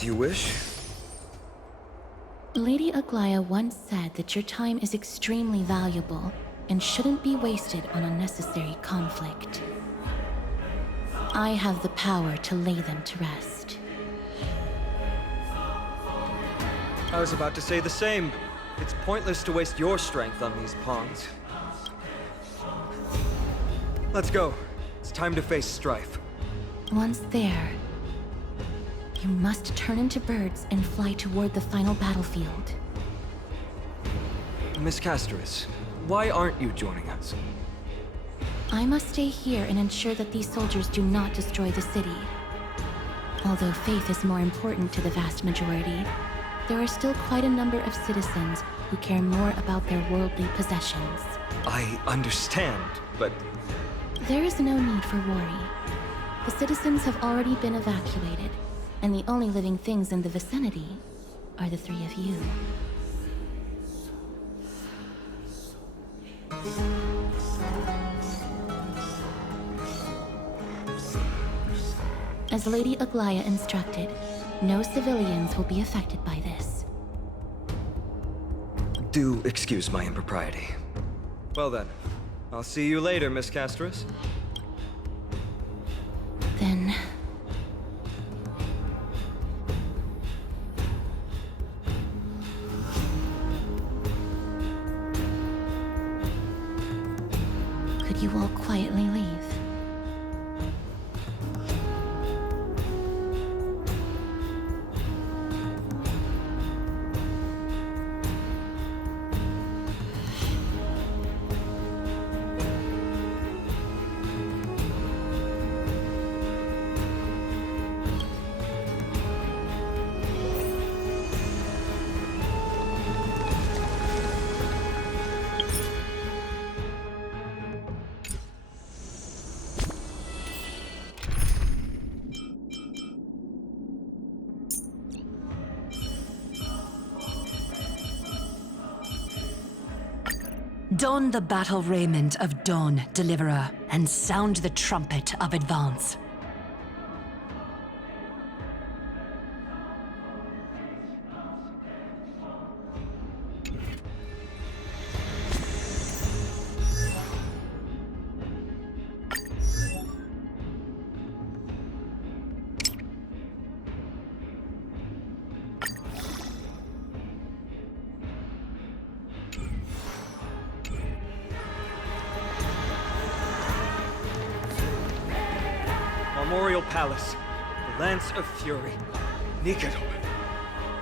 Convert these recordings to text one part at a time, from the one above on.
As you wish. Lady Aglaya once said that your time is extremely valuable and shouldn't be wasted on unnecessary conflict. I have the power to lay them to rest. I was about to say the same. It's pointless to waste your strength on these pawns. Let's go. It's time to face strife. Once there, you must turn into birds and fly toward the final battlefield. Miss Casterus, why aren't you joining us? I must stay here and ensure that these soldiers do not destroy the city. Although faith is more important to the vast majority, there are still quite a number of citizens who care more about their worldly possessions. I understand, but... There is no need for worry. The citizens have already been evacuated, and the only living things in the vicinity are the three of you. As Lady Aglaya instructed, no civilians will be affected by this. Do excuse my impropriety. Well then, I'll see you later, Miss Casterus. Then... could you all quietly leave? Don the battle raiment of Dawn, Deliverer, and sound the trumpet of advance. Memorial Palace, the Lance of Fury, Nikado.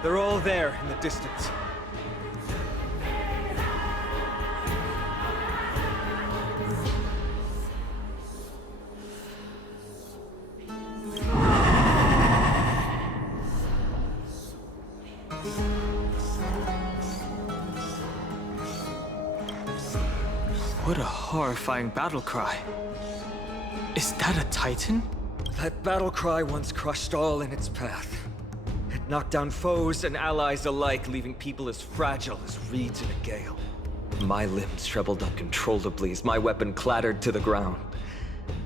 They're all there in the distance. What a horrifying battle cry. Is that a Titan? That battle cry once crushed all in its path. It knocked down foes and allies alike, leaving people as fragile as reeds in a gale. My limbs trembled uncontrollably as my weapon clattered to the ground.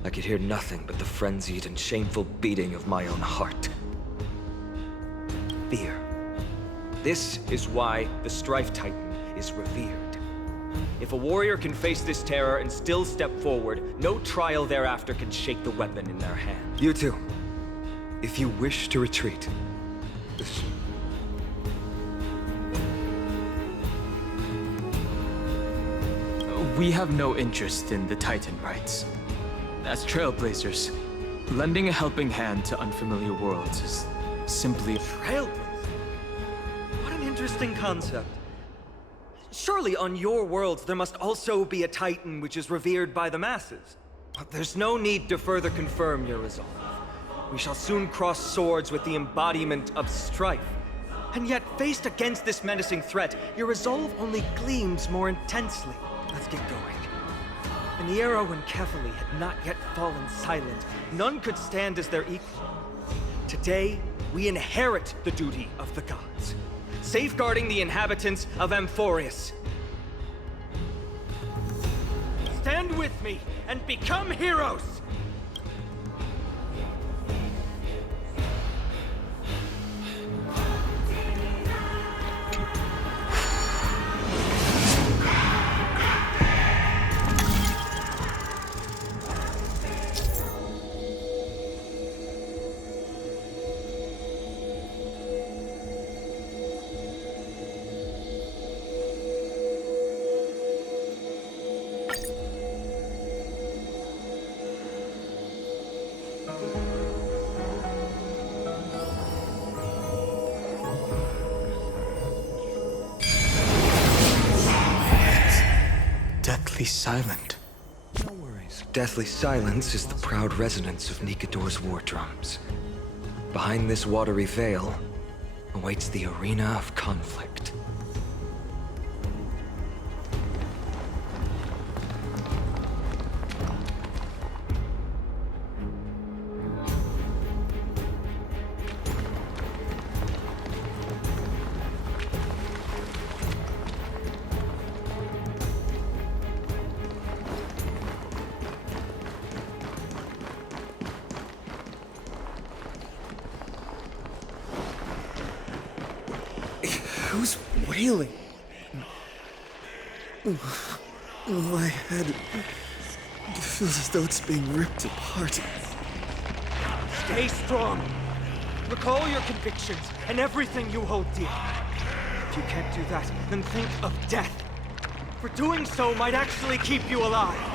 I could hear nothing but the frenzied and shameful beating of my own heart. Fear. This is why the Strife Titan is revered. If a warrior can face this terror and still step forward, no trial thereafter can shake the weapon in their hand. You two, if you wish to retreat, We have no interest in the Titan rights. As trailblazers, lending a helping hand to unfamiliar worlds is simply... Trailblazer? What an interesting concept. Surely on your worlds there must also be a Titan which is revered by the masses. But there's no need to further confirm your resolve. We shall soon cross swords with the embodiment of strife. And yet, faced against this menacing threat, your resolve only gleams more intensely. Let's get going. In the era when Kefali had not yet fallen silent, none could stand as their equal. Today, we inherit the duty of the gods, safeguarding the inhabitants of Amphorius. Stand with me and become heroes! deathly silent. No worries. Deathly silence is the proud resonance of Nikador's war drums. Behind this watery veil awaits the arena of conflict. Who's wailing? My head feels as though it's being ripped apart. Stay strong. Recall your convictions and everything you hold dear. If you can't do that, then think of death. For doing so might actually keep you alive.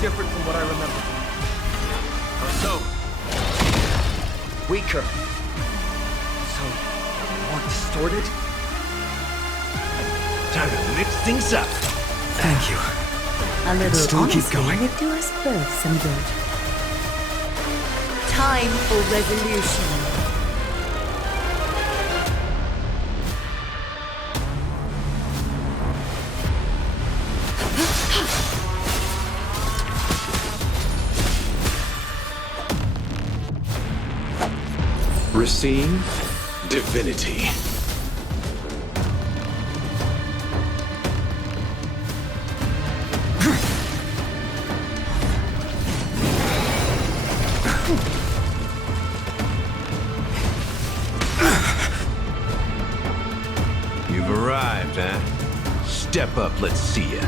Different from what I remember. How so? Weaker. So, more distorted? Time to mix things up. Thank you. A little Still keep honesty going. would do us both some good. Time for resolution. Receive divinity. You've arrived, huh? Step up, let's see ya.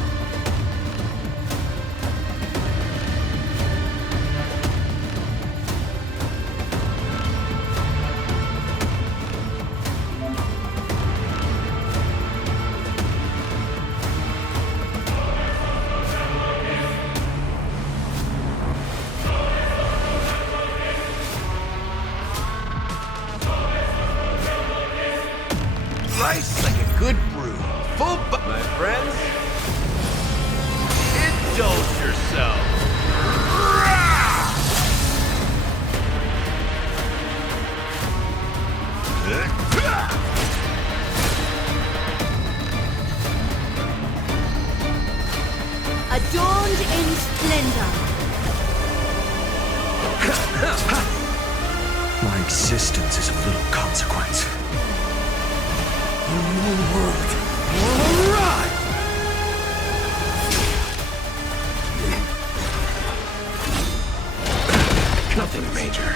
Nice like a good brew. Full my friends. Indulge yourself. Adorned in splendor. My existence is of little consequence. The new world will arrive! Nothing major.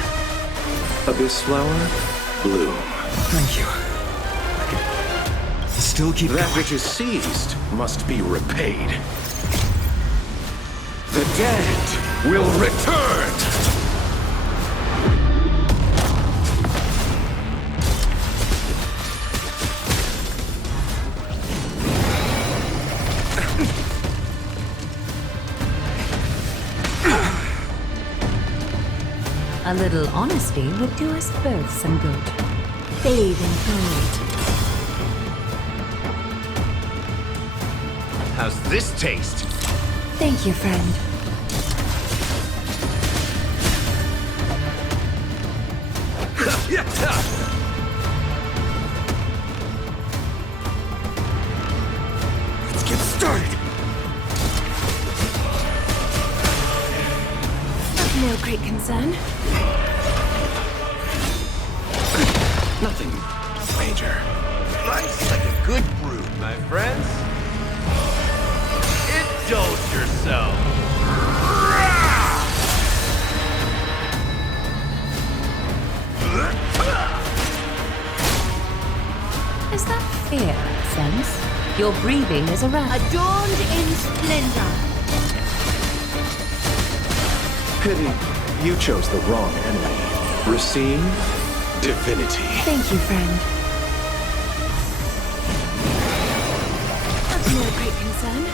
Abyss flower, bloom. Thank you. I can still keep That going. which is seized must be repaid. The dead will return! A little honesty would do us both some good. Bathe in gold. How's this taste? Thank you, friend. Let's get started! No great concern. Nothing major. Nice like a good brew, my friends. Indulge yourself. Your breathing is erratic. Adorned in splendor. Pity, you chose the wrong enemy. Racine, divinity. Thank you, friend. Of no great concern.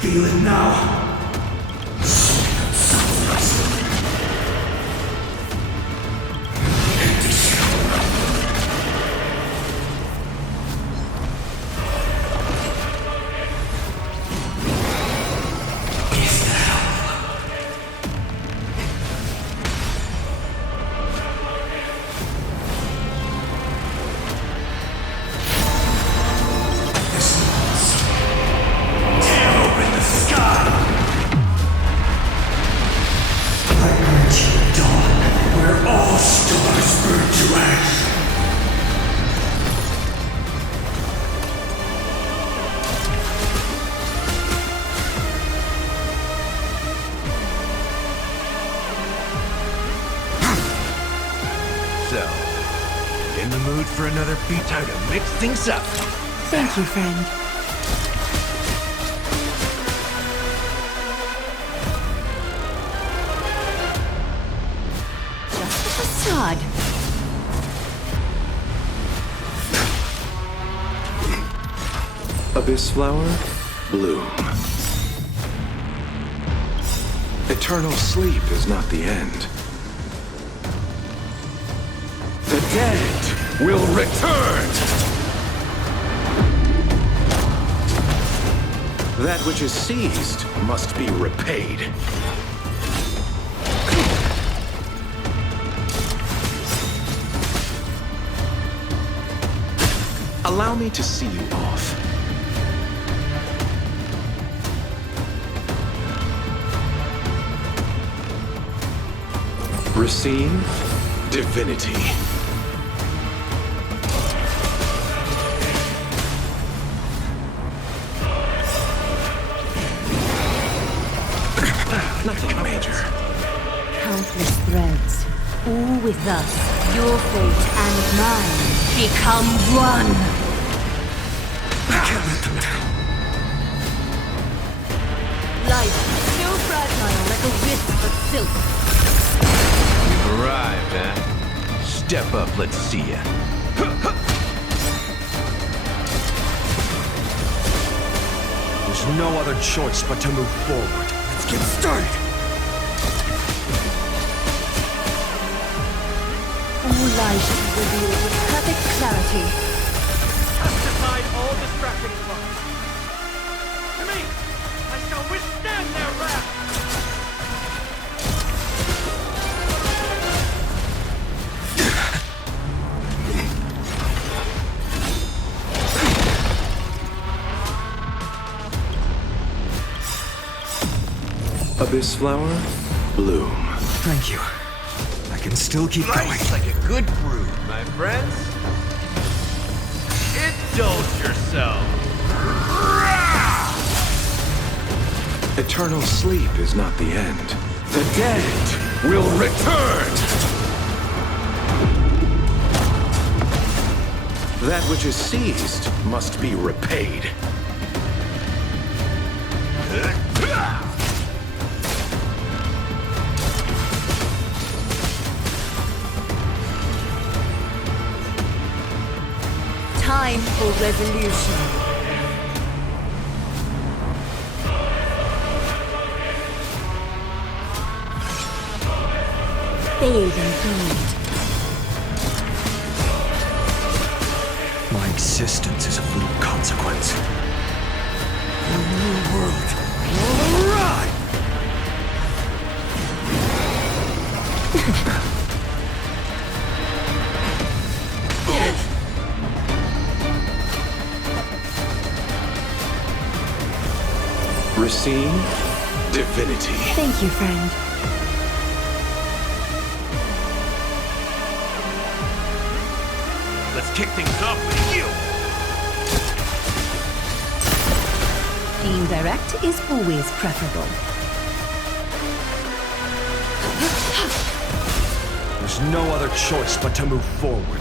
Feel it now. So, in the mood for another beat time to mix things up? Thank you, friend. Just a facade. Abyss flower, bloom. Eternal sleep is not the end. The dead will return! That which is seized must be repaid. Allow me to see you off. Racine, divinity. Nothing major. Countless threads, all with us, your fate and mine, become one. I can't let them down. Life, still fragile like a wisp of silk. You've arrived, eh? Step up, let's see ya. There's no other choice but to move forward. Let's get started! All lies should be revealed with perfect clarity. Cast aside all distracting thoughts. To me, I shall withstand their wrath. Abyss flower, bloom. Thank you. I can still keep going. Life's like a good brew, my friends. Indulge yourself. Eternal sleep is not the end. The dead will return! That which is seized must be repaid. Time for resolution. bathe in gold. My existence is of little consequence. The new world will arrive! Receive divinity. Thank you, friend. Let's kick things off with you! Being direct is always preferable. There's no other choice but to move forward.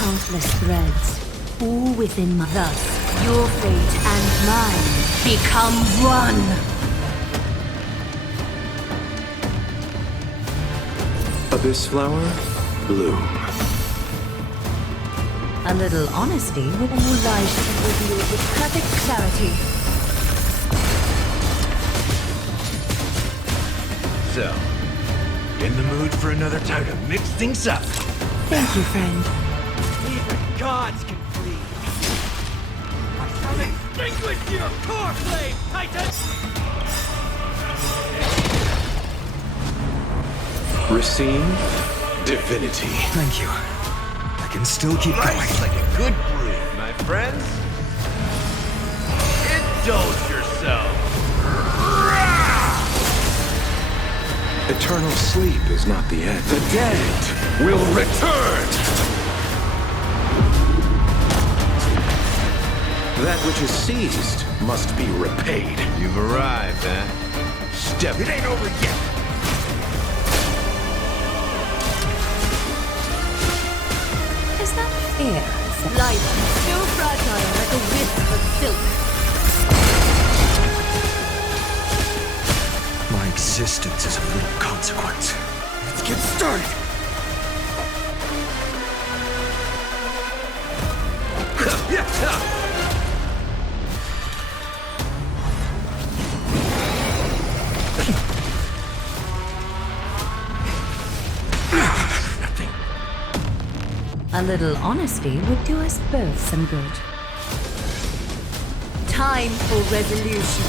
Countless threads, all within my... Thus, your fate and mine become one! Abyss flower, bloom. A little honesty with all lies should be revealed with perfect clarity. So, in the mood for another time to mix things up? Thank you, friend. Even gods can breathe. I shall extinguish your core flame, Titan! Receive divinity. Thank you. I can still keep going. Right, like a good brew, my friends. Indulge yourself. Eternal sleep is not the end. The dead will return! That which is seized must be repaid. You've arrived, huh? Step. It ain't over yet. Is that fair? Life is so fragile like a wisp of silk. My existence is of little consequence. Let's get started! A little honesty would do us both some good. Time for resolution.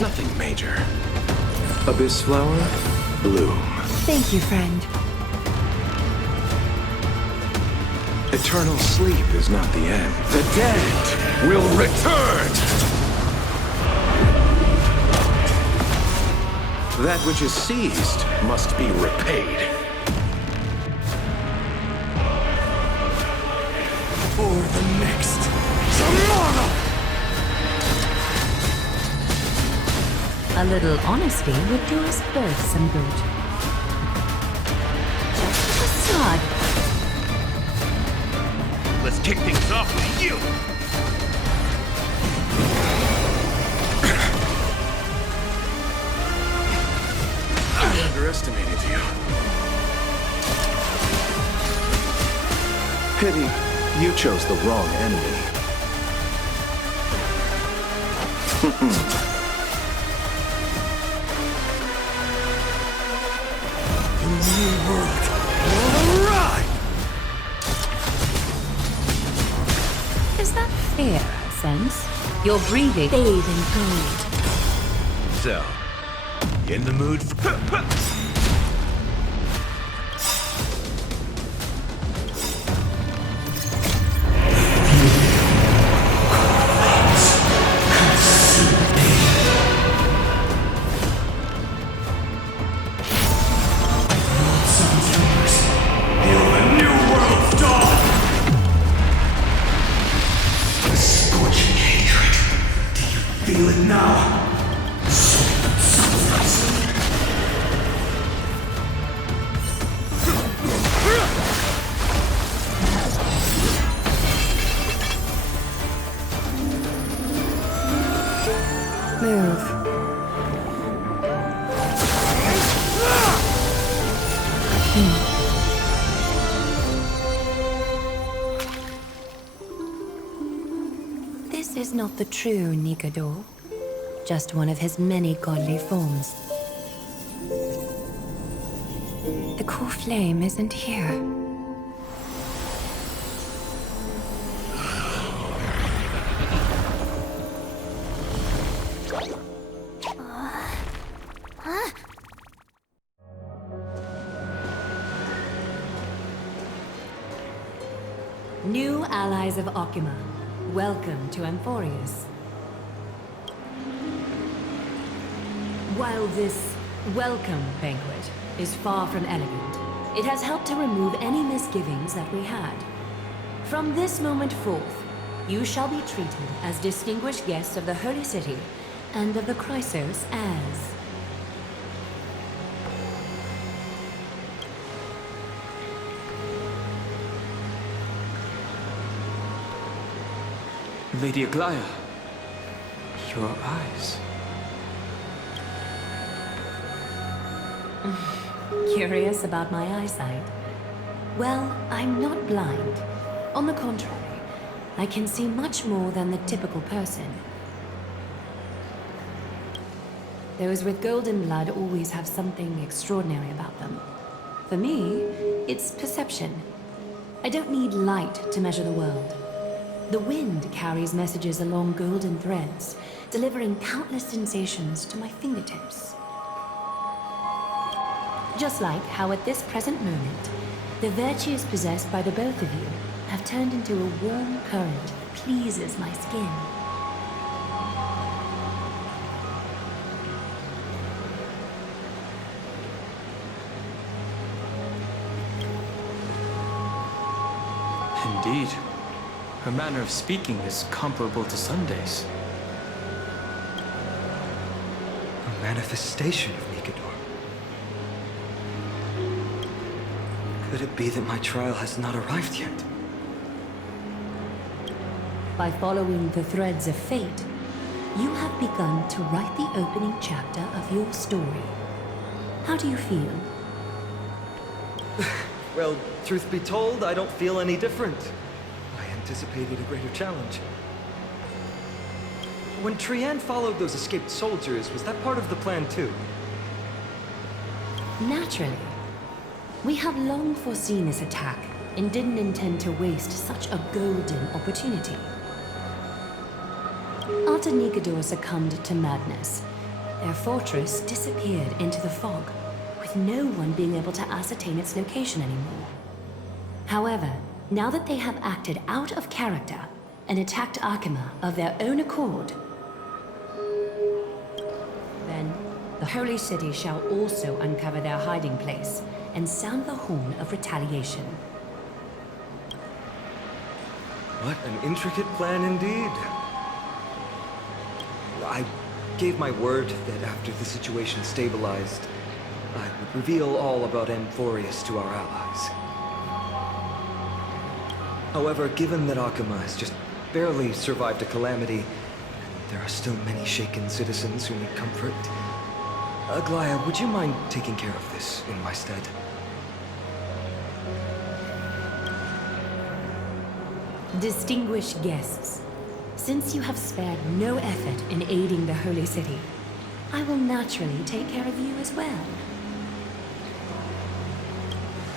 Nothing major. Abyss flower, bloom. Thank you, friend. Eternal sleep is not the end. The dead will return! That which is seized must be repaid. For the next tomorrow! A little honesty would do us both some good. Just a facade. Let's kick things off with you! I underestimated you. Pity, you chose the wrong enemy. The new world will arrive! Is that fair, Sense? You're breathing. Bathe in gold. So, you in the mood for... Feel it now. Move. This is not the true Nikador, just one of his many godly forms. The core flame isn't here. New allies of Okima, welcome to Amphorius. While this welcome banquet is far from elegant, it has helped to remove any misgivings that we had. From this moment forth, you shall be treated as distinguished guests of the Holy City and of the Chrysos as... Lady Aglaya, your eyes. Curious about my eyesight? Well, I'm not blind. On the contrary, I can see much more than the typical person. Those with golden blood always have something extraordinary about them. For me, it's perception. I don't need light to measure the world. The wind carries messages along golden threads, delivering countless sensations to my fingertips. Just like how at this present moment, the virtues possessed by the both of you have turned into a warm current that pleases my skin. Indeed. Her manner of speaking is comparable to Sunday's. A manifestation of Nikador. Could it be that my trial has not arrived yet? By following the threads of fate, you have begun to write the opening chapter of your story. How do you feel? Well, truth be told, I don't feel any different. I anticipated a greater challenge. When Trian followed those escaped soldiers, was that part of the plan too? Naturally. We have long foreseen this attack and didn't intend to waste such a golden opportunity. After Nikador succumbed to madness, Their fortress disappeared into the fog, with no one being able to ascertain its location anymore. However, now that they have acted out of character and attacked Arkema of their own accord, then the Holy City shall also uncover their hiding place and sound the horn of retaliation. What an intricate plan indeed. I gave my word that after the situation stabilized, I would reveal all about Amphorius to our allies. However, given that Arkema has just barely survived a calamity, and there are still many shaken citizens who need comfort, Aglaya, would you mind taking care of this in my stead? Distinguished guests, since you have spared no effort in aiding the Holy City, I will naturally take care of you as well.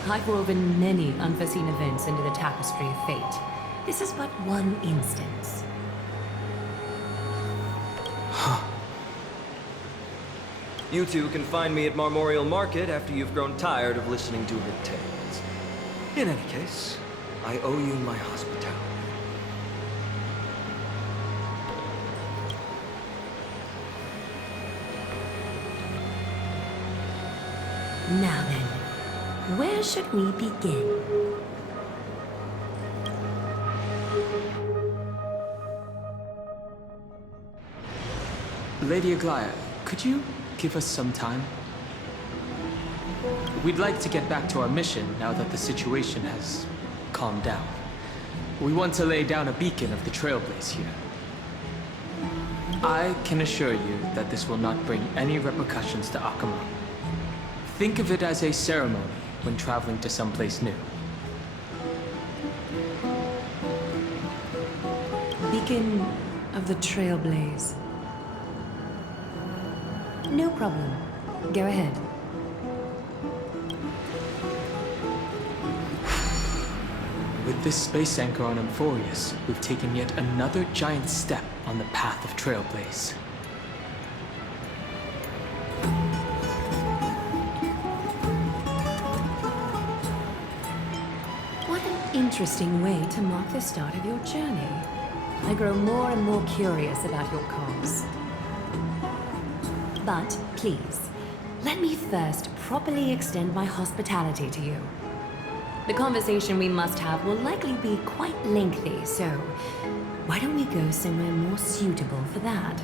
I've woven many unforeseen events into the tapestry of fate. This is but one instance. You two can find me at Marmorial Market after you've grown tired of listening to her tales. In any case, I owe you my hospitality. Now then, where should we begin? Lady Aglaya, could you give us some time? We'd like to get back to our mission now that the situation has calmed down. We want to lay down a beacon of the Trailblaze here. I can assure you that this will not bring any repercussions to Arkema. Think of it as a ceremony when traveling to someplace new. Beacon of the Trailblaze. No problem. Go ahead. With this space anchor on Amphorius, we've taken yet another giant step on the path of Trailblaze. What an interesting way to mark the start of your journey. I grow more and more curious about your cause. But please, let me first properly extend my hospitality to you. The conversation we must have will likely be quite lengthy, so why don't we go somewhere more suitable for that?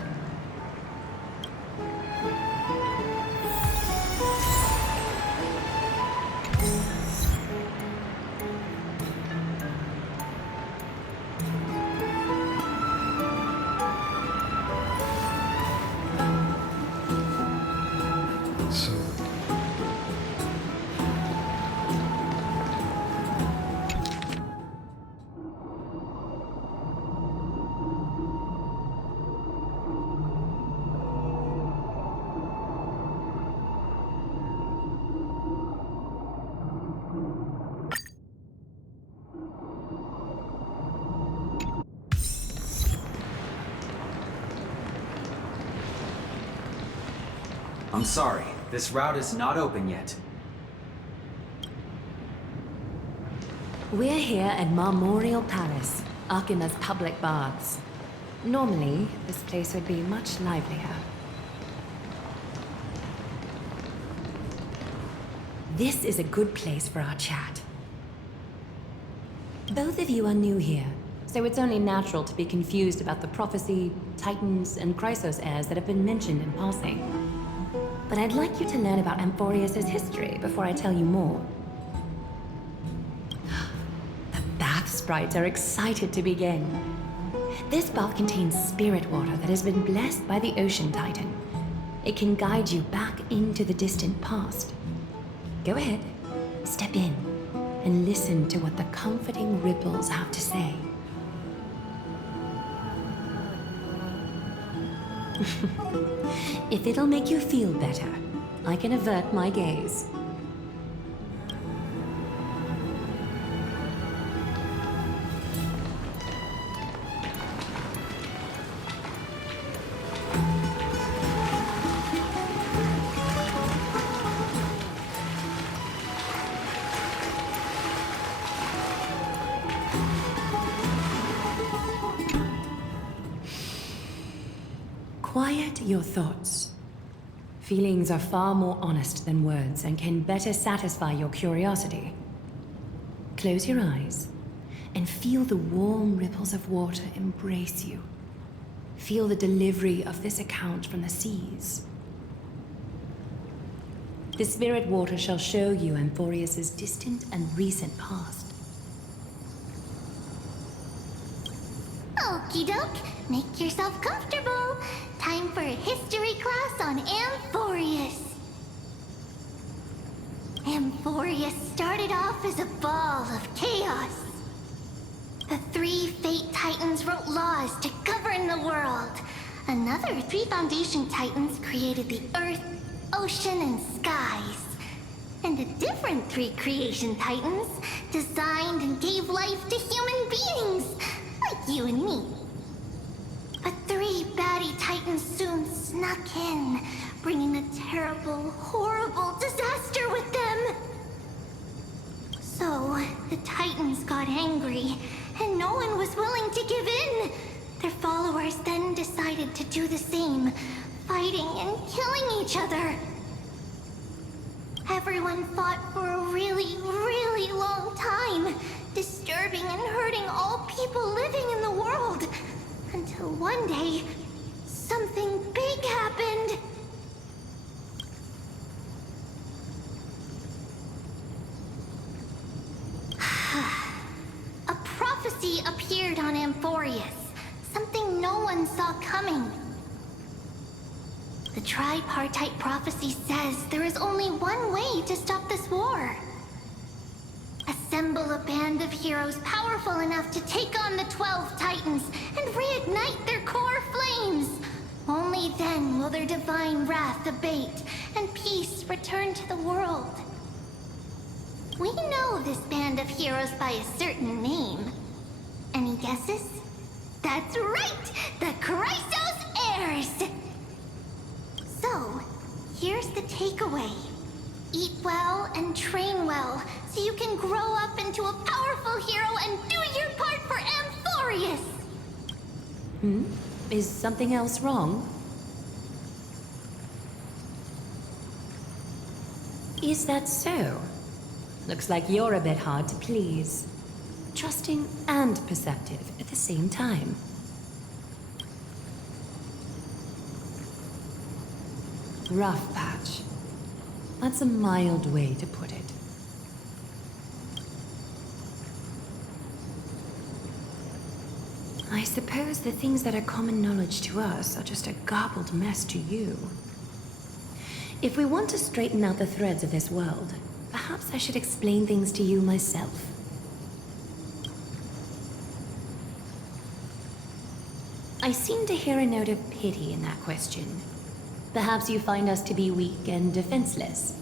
I'm sorry, this route is not open yet. We're here at Marmorial Palace, Arkema's public baths. Normally, this place would be much livelier. This is a good place for our chat. Both of you are new here, so it's only natural to be confused about the prophecy, titans, and Chrysos heirs that have been mentioned in passing. But I'd like you to learn about Amphorius' history before I tell you more. The bath sprites are excited to begin. This bath contains spirit water that has been blessed by the Ocean Titan. It can guide you back into the distant past. Go ahead, step in, and listen to what the comforting ripples have to say. If it'll make you feel better, I can avert my gaze. Quiet your thoughts. Feelings are far more honest than words and can better satisfy your curiosity. Close your eyes and feel the warm ripples of water embrace you. Feel the delivery of this account from the seas. The spirit water shall show you Amphorius's distant and recent past. Okie doke, make yourself comfortable. Time for a history class on Amphorius. Amphorius started off as a ball of chaos. The 3 Fate Titans wrote laws to govern the world. Another 3 Foundation Titans created the Earth, Ocean, and Skies. And a different 3 Creation Titans designed and gave life to human beings, like you and me. But 3 baddie Titans soon snuck in, bringing a terrible, horrible disaster with them. So, the Titans got angry, and no one was willing to give in. Their followers then decided to do the same, fighting and killing each other. Everyone fought for a really, really long time, disturbing and hurting all people living in the world. Until one day, something big happened. A prophecy appeared on Amphorius, something no one saw coming. The tripartite prophecy says there is only one way to stop this war. Assemble a band of heroes powerful enough to take on the 12 Titans and reignite their core flames. Only then will their divine wrath abate and peace return to the world. We know this band of heroes by a certain name. Any guesses? That's right! The Chrysos Heirs! So, here's the takeaway. Eat well and train well, so you can grow up into a powerful hero and do your part for Amphorius! Is something else wrong? Is that so? Looks like you're a bit hard to please. Trusting and perceptive at the same time. Rough patch. That's a mild way to put it. I suppose the things that are common knowledge to us are just a garbled mess to you. If we want to straighten out the threads of this world, perhaps I should explain things to you myself. I seem to hear a note of pity in that question. Perhaps you find us to be weak and defenseless.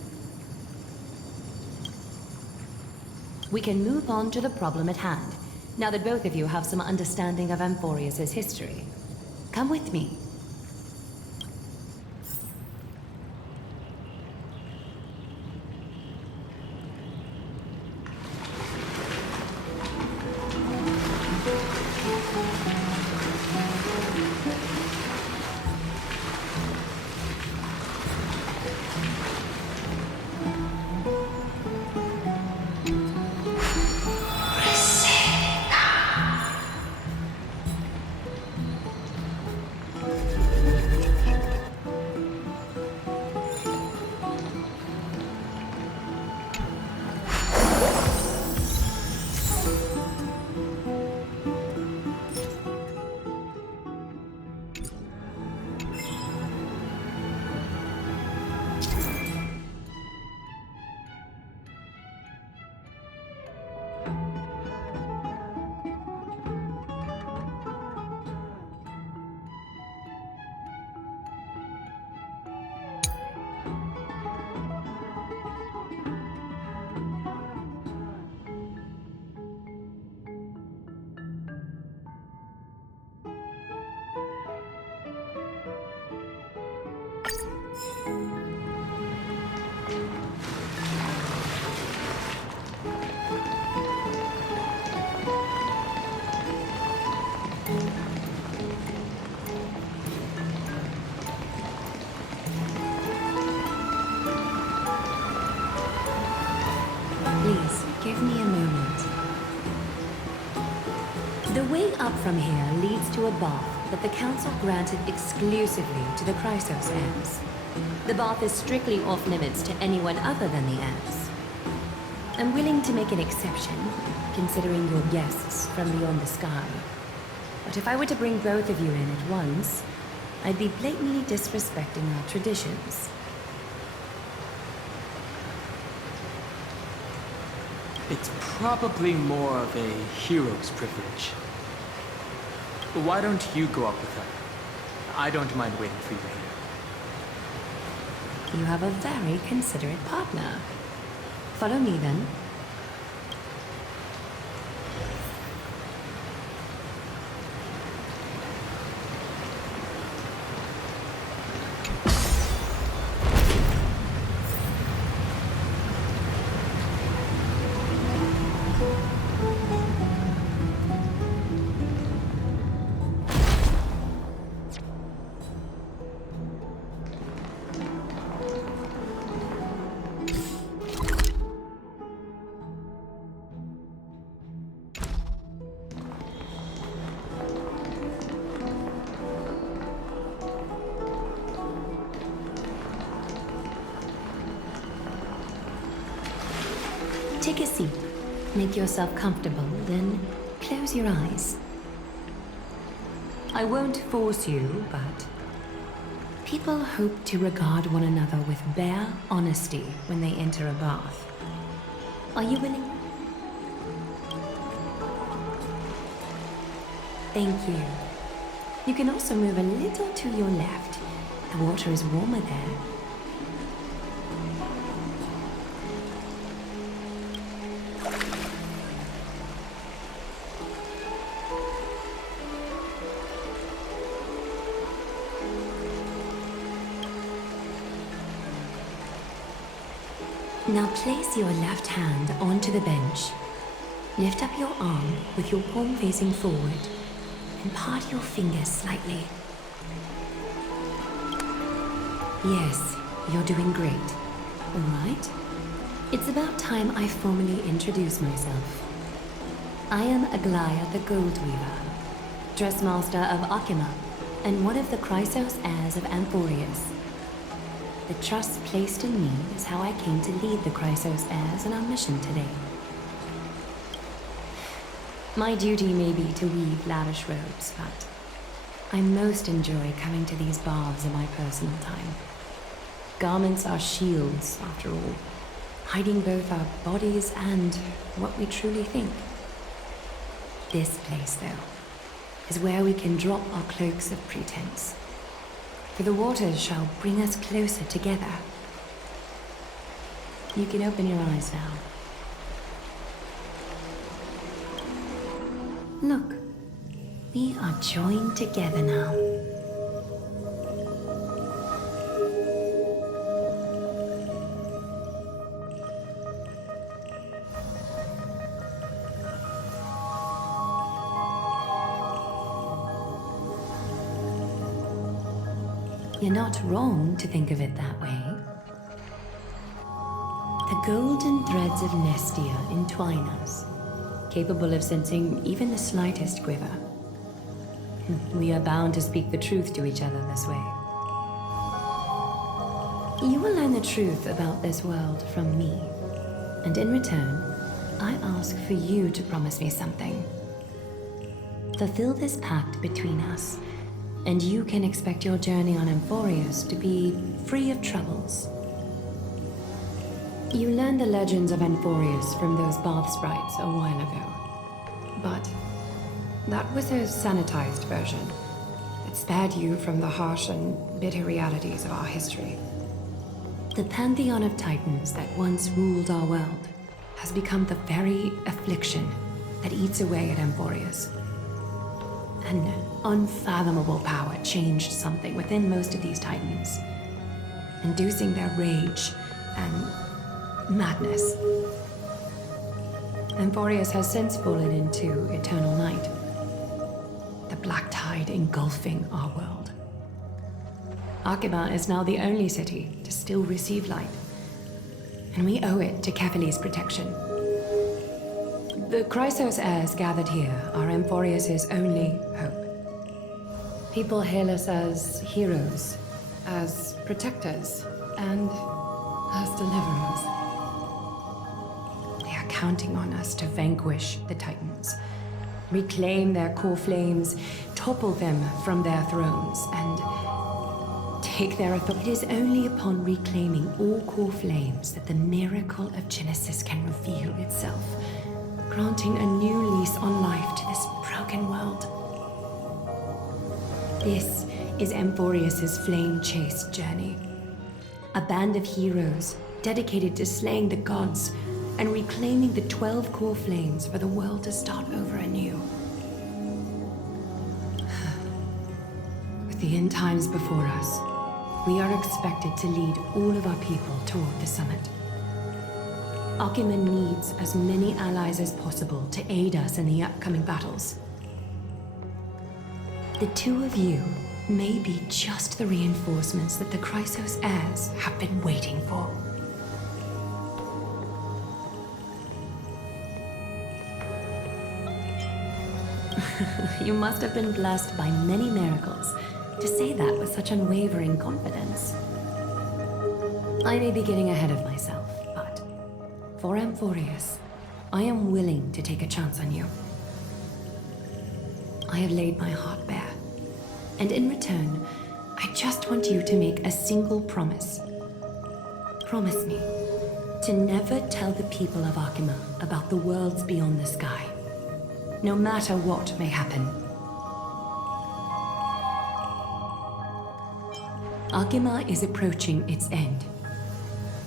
We can move on to the problem at hand, now that both of you have some understanding of Amphorius's history. Come with me. from here leads to a bath that the Council granted exclusively to the Chrysos heirs. The bath is strictly off-limits to anyone other than the heirs. I'm willing to make an exception, considering your guests from beyond the sky. But if I were to bring both of you in at once, I'd be blatantly disrespecting our traditions. It's probably more of a hero's privilege. Why don't you go up with her? I don't mind waiting for you here. You have a very considerate partner. Follow me then. Take a seat. Make yourself comfortable, then close your eyes. I won't force you, but people hope to regard one another with bare honesty when they enter a bath. Are you willing? Thank you. You can also move a little to your left. The water is warmer there. Now place your left hand onto the bench. Lift up your arm with your palm facing forward and part your fingers slightly. Yes, you're doing great. All right. It's about time I formally introduce myself. I am Aglaya the Gold Weaver, Dressmaster of Akima, and one of the Chrysos heirs of Amphorius. The trust placed in me is how I came to lead the Chrysos heirs in our mission today. My duty may be to weave lavish robes, but I most enjoy coming to these baths in my personal time. Garments are shields, after all, hiding both our bodies and what we truly think. This place, though, is where we can drop our cloaks of pretense. For the waters shall bring us closer together. You can open your eyes now. Look, we are joined together now. You're not wrong to think of it that way. The golden threads of Nestia entwine us, capable of sensing even the slightest quiver. We are bound to speak the truth to each other this way. You will learn the truth about this world from me, and in return, I ask for you to promise me something. Fulfill this pact between us, and you can expect your journey on Amphorius to be free of troubles. You learned the legends of Amphorius from those bath sprites a while ago. But that was a sanitized version. It spared you from the harsh and bitter realities of our history. The pantheon of titans that once ruled our world has become the very affliction that eats away at Amphorius. An unfathomable power changed something within most of these titans, inducing their rage and madness. Amphorius has since fallen into eternal night, the black tide engulfing our world. Akima is now the only city to still receive light, and we owe it to Kefali's protection. The Chrysos heirs gathered here are Amphorius's only hope. People hail us as heroes, as protectors, and as deliverers. They are counting on us to vanquish the Titans, reclaim their core flames, topple them from their thrones, and take their authority. It is only upon reclaiming all core flames that the miracle of Genesis can reveal itself, granting a new lease on life to this broken world. This is Amphorius's flame-chased journey. A band of heroes dedicated to slaying the gods and reclaiming the 12 core flames for the world to start over anew. With the end times before us, we are expected to lead all of our people toward the summit. Akima needs as many allies as possible to aid us in the upcoming battles. The two of you may be just the reinforcements that the Chrysos heirs have been waiting for. You must have been blessed by many miracles to say that with such unwavering confidence. I may be getting ahead of myself, but for Amphorius, I am willing to take a chance on you. I have laid my heart bare, and in return, I just want you to make a single promise. Promise me to never tell the people of Akima about the worlds beyond the sky, no matter what may happen. Akima is approaching its end.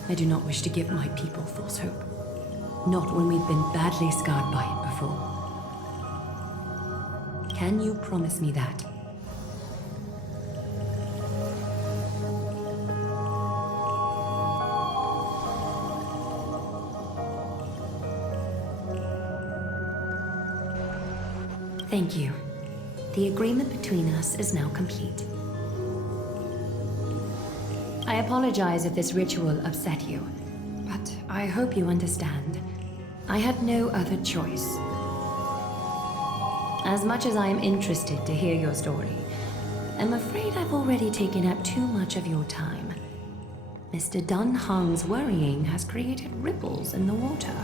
I do not wish to give my people false hope. Not when we've been badly scarred by it before. Can you promise me that? Thank you. The agreement between us is now complete. I apologize if this ritual upset you, but I hope you understand. I had no other choice. As much as I am interested to hear your story, I'm afraid I've already taken up too much of your time. Mr. Dun Hong's worrying has created ripples in the water.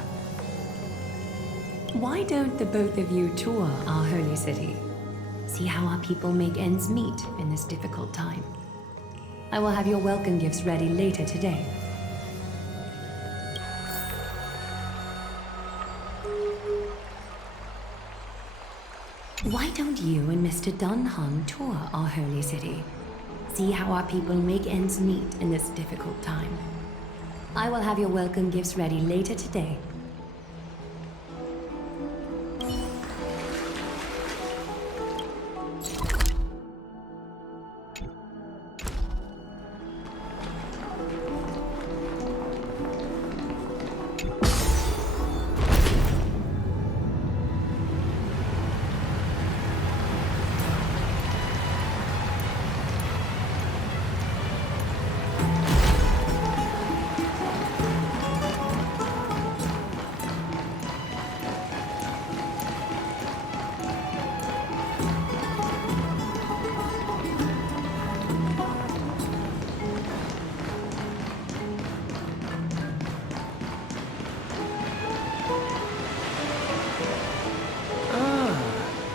Why don't the both of you tour our holy city? See how our people make ends meet in this difficult time. I will have your welcome gifts ready later today. Why don't you and Mr. Dun Hong tour our holy city? See how our people make ends meet in this difficult time. I will have your welcome gifts ready later today.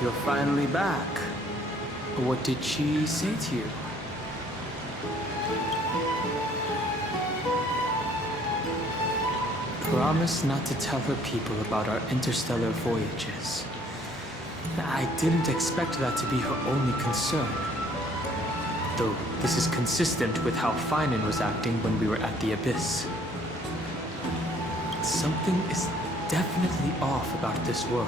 You're finally back. What did she say to you? Promise not to tell her people about our interstellar voyages. I didn't expect that to be her only concern. Though this is consistent with how Finan was acting when we were at the Abyss. Something is definitely off about this world.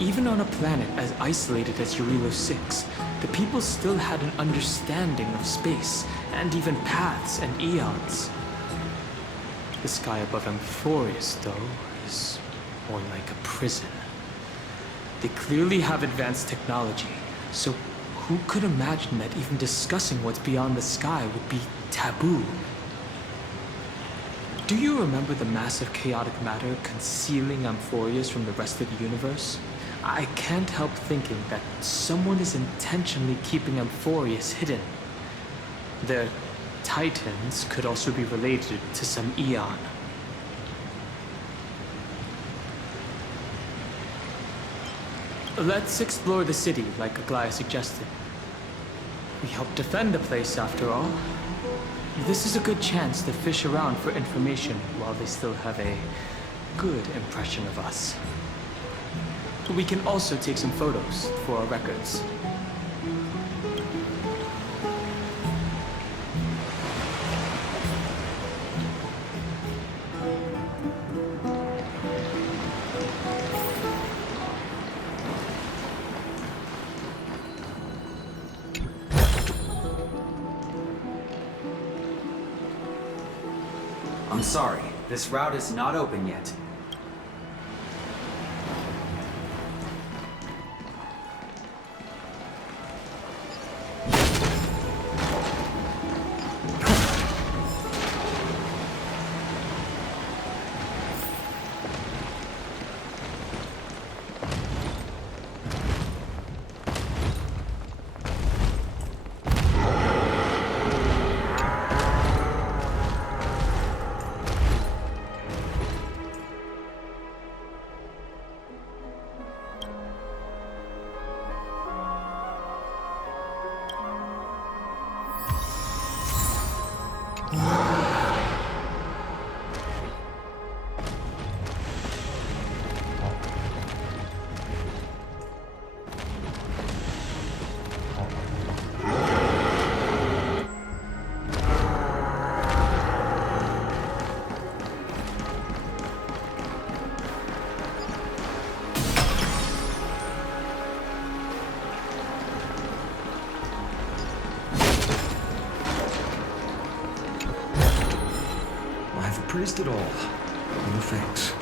Even on a planet as isolated as Eurilo 6, the people still had an understanding of space, and even paths and eons. The sky above Amphorius, though, is more like a prison. They clearly have advanced technology, so who could imagine that even discussing what's beyond the sky would be taboo? Do you remember the massive chaotic matter concealing Amphorius from the rest of the universe? I can't help thinking that someone is intentionally keeping Amphorius hidden. Their titans could also be related to some Eon. Let's explore the city like Aglaya suggested. We help defend the place after all. This is a good chance to fish around for information while they still have a good impression of us. We can also take some photos for our records. I'm sorry, this route is not open yet. Praised it all. No thanks.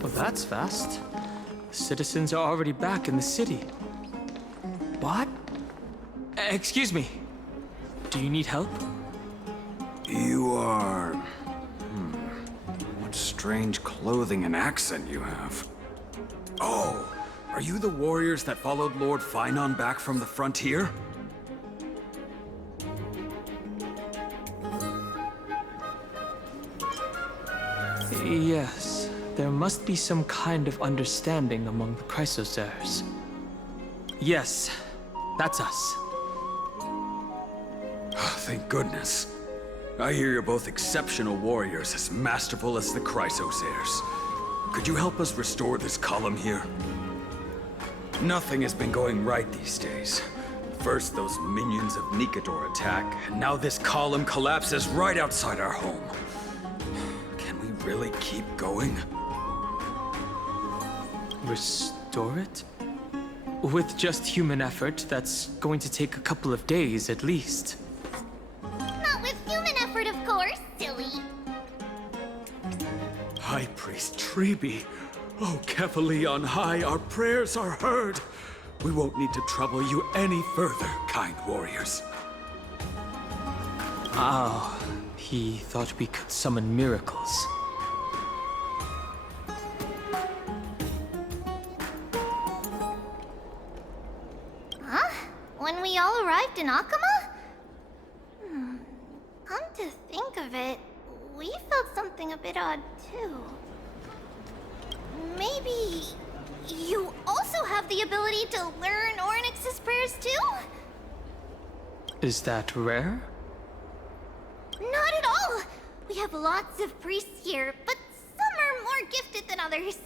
Well, that's fast. Citizens are already back in the city. What? Excuse me. Do you need help? You are... What strange clothing and accent you have. Oh, are you the warriors that followed Lord Finon back from the frontier? Yes. There must be some kind of understanding among the Chrysosaurs. Yes, that's us. Thank goodness. I hear you're both exceptional warriors, as masterful as the Chrysosaurs. Could you help us restore this column here? Nothing has been going right these days. First those minions of Nikador attack, and now this column collapses right outside our home. Can we really keep going? Restore it? With just human effort, that's going to take a couple of days at least. Not with human effort, of course, silly. High Priest Treeby. Oh, carefully on high, our prayers are heard. We won't need to trouble you any further, kind warriors. Oh, he thought we could summon miracles. Huh? When we all arrived in Akama? Come to think of it, we felt something a bit odd too. Maybe you also have the ability to learn Ornyx's prayers too? Is that rare? Not at all! We have lots of priests here, but some are more gifted than others.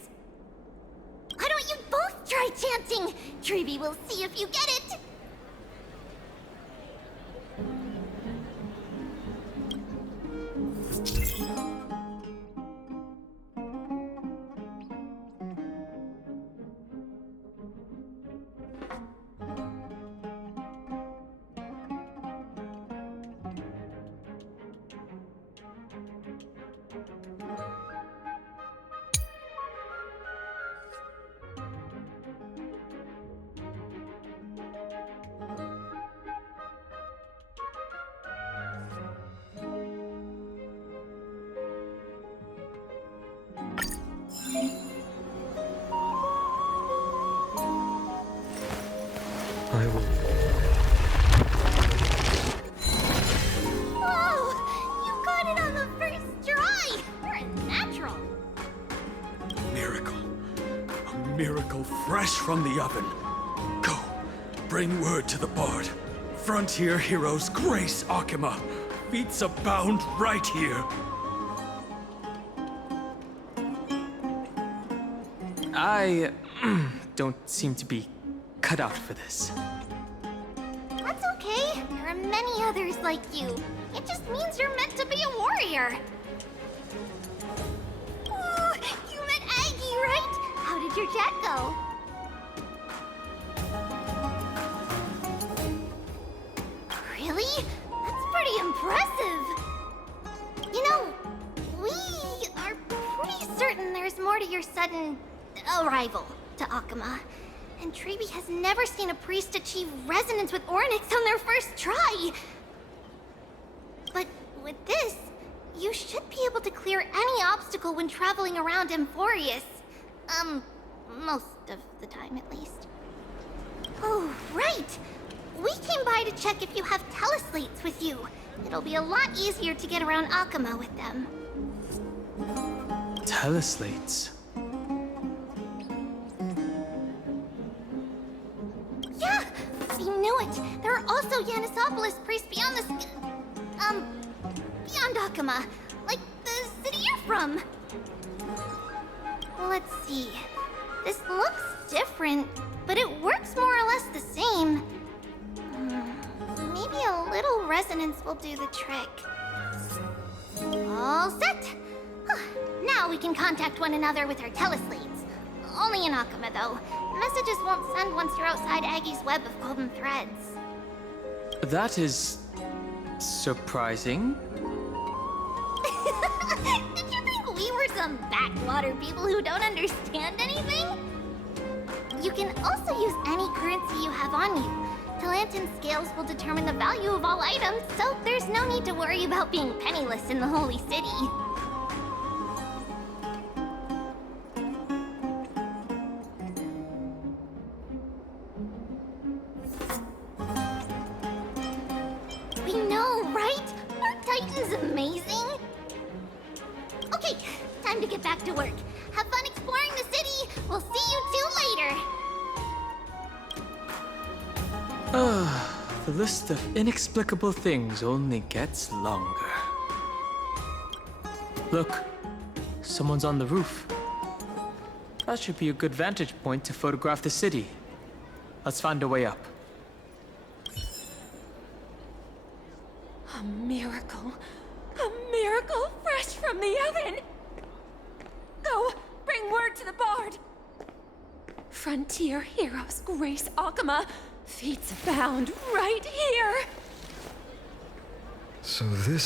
Why don't you both try chanting? Treeby will see if you get it! I will. Whoa! You got it on the first try! You're a natural! Miracle. A miracle fresh from the oven. Go. Bring word to the Bard. Frontier heroes grace Akama. Feats abound right here. I don't seem to be cut out for this. That's okay. There are many others like you. It just means you're meant to be a warrior. Ooh, you met Aggie, right? How did your chat go? Really? That's pretty impressive. You know, we are pretty certain there's more to your sudden arrival to Akama. And Treeby has never seen a priest achieve resonance with Ornyx on their first try. But with this, you should be able to clear any obstacle when traveling around Emphorius. Most of the time at least. Oh, right! We came by to check if you have teleslates with you. It'll be a lot easier to get around Akama with them. Teleslates? Yeah! We knew it! There are also Yanisopolis priests beyond the beyond Akama. Like the city you're from. Let's see. This looks different, but it works more or less the same. Maybe a little resonance will do the trick. All set! Now we can contact one another with our teleslates. Only in Akama, though. Messages won't send once you're outside Aggie's web of golden threads. That is... surprising. Did you think we were some backwater people who don't understand anything? You can also use any currency you have on you. Talantan scales will determine the value of all items, so there's no need to worry about being penniless in the Holy City. We know, right? Aren't Titans amazing? Okay, time to get back to work. Have fun exploring the city. We'll see you two later. The list of inexplicable things only gets longer. Look, someone's on the roof. That should be a good vantage point to photograph the city. Let's find a way up. A miracle. A miracle fresh from the oven! Go, bring word to the Bard! Frontier heroes grace Akama. Feats abound right here! So this